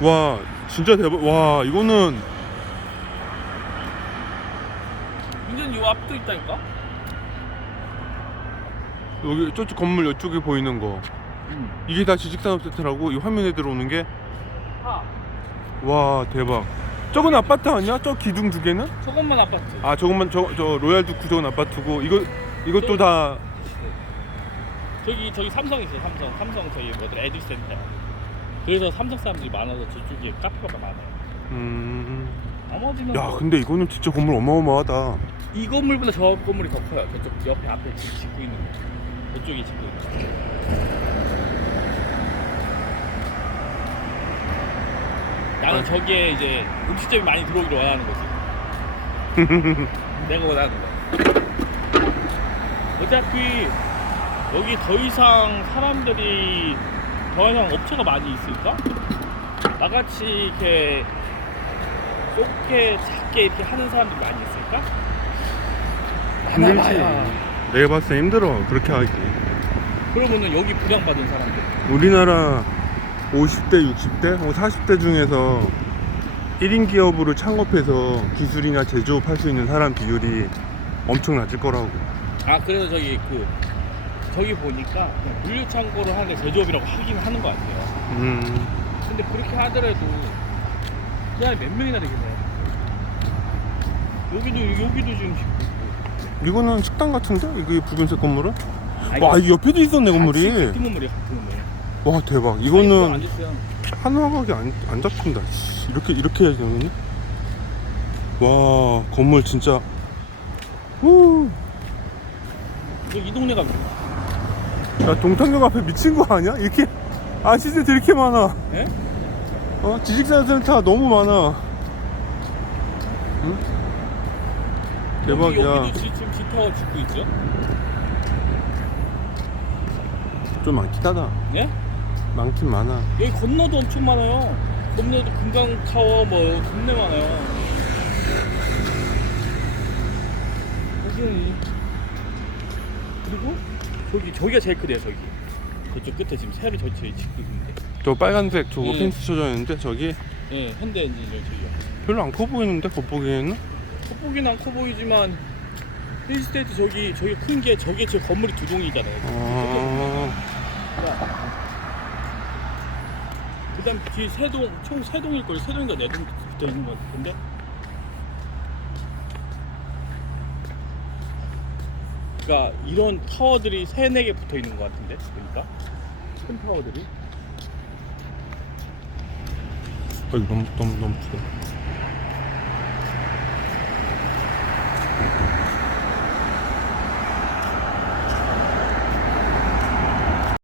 와 진짜 대박 와 이거는 완전 요 앞도 있다니까? 여기 저쪽 건물 이쪽에 보이는 거 응. 이게 다 지식산업센터라고 이 화면에 들어오는 게와 하. 대박 저건 아파트 아니야? 저 기둥 두 개는? 저것만 아파트. 아 저것만 저, 저 로얄 두쿠 저건 아파트고 이거 이것도 저- 다 저기 저기 삼성 있어 삼성 삼성 저기 뭐더라 에듀센터. 그래서 삼성 사람들이 많아서 저쪽에 카페가 많아요. 음... 나머지는 야 뭐 근데 이거는 진짜 건물 어마어마하다 이 건물보다 저 건물이 더 커요. 저쪽 옆에 앞에 집 짓고 있는 거. 저쪽이 짓고 있는 거. 나는 아. 저기에 이제 음식점이 많이 들어오기를 원하는 거지. 내가 원하는 거. 어차피 여기 더 이상 사람들이 더 이상 업체가 많이 있을까? 나같이 이렇게 좁게 작게 이렇게 하는 사람들이 많이 있을까? 힘들지 많아봐야. 내가 봤을 때 힘들어 그렇게 하기 그러면은 여기 분양받은 사람들 우리나라 50대 60대 뭐 40대 중에서 1인 기업으로 창업해서 기술이나 제조업 할 수 있는 사람 비율이 엄청 낮을 거라고 아 그래서 저기 있고 저기 보니까 그냥 물류 창고를 하는데 제조업이라고 하긴 하는 것 같아요 음... 근데 그렇게 하더라도 그 안에 몇 명이나 되겠네 여기도 여기도 지금 이거는 식당 같은데? 이거 붉은색 건물은? 와, 이 옆에도 있었네, 건물이. 같은 건물이야 같은 건물 와, 대박. 안 이거는. 한화각이 안, 안 잡힌다. 씨, 이렇게, 이렇게 해야 되는 와, 건물 진짜. 우. 이 동네가 야, 동탄역 앞에 미친 거 아니야? 이렇게, 아시세트 이렇게 많아. 예? 어? 지식산 센터 너무 많아. 응? 여기, 대박이야. 여기도 지- 지금 지터가 짓고 있죠? 좀 많긴 하다. 예? 많긴 많아. 여기 건너도 엄청 많아요 건너도 금강 타워 뭐 겁내 많아요 여기 그리고 저기 저기가 제일 크대요 저기. 저쪽 끝에 지금 새로 저 저기 짓고 있는데. 저 빨간색 저거 예. 펜스 쳐져 있는데 저기? 예 현대 엔진이요 저기요 별로 안 커 보이는데 겉보기에는? 겉보기는 안 커 보이지만 힐스테이트 저기 저기 큰 게 저게 제 건물이 두 동이잖아요. 아... 그다음 뒤 세동총 세 동일 걸세 동인가 네 동 붙어 있는 것 같은데 그러니까 이런 타워들이 세네 개 붙어 있는 것 같은데? 보니까? 큰 타워들이? 어, 이거 너무 너무 너무 크다.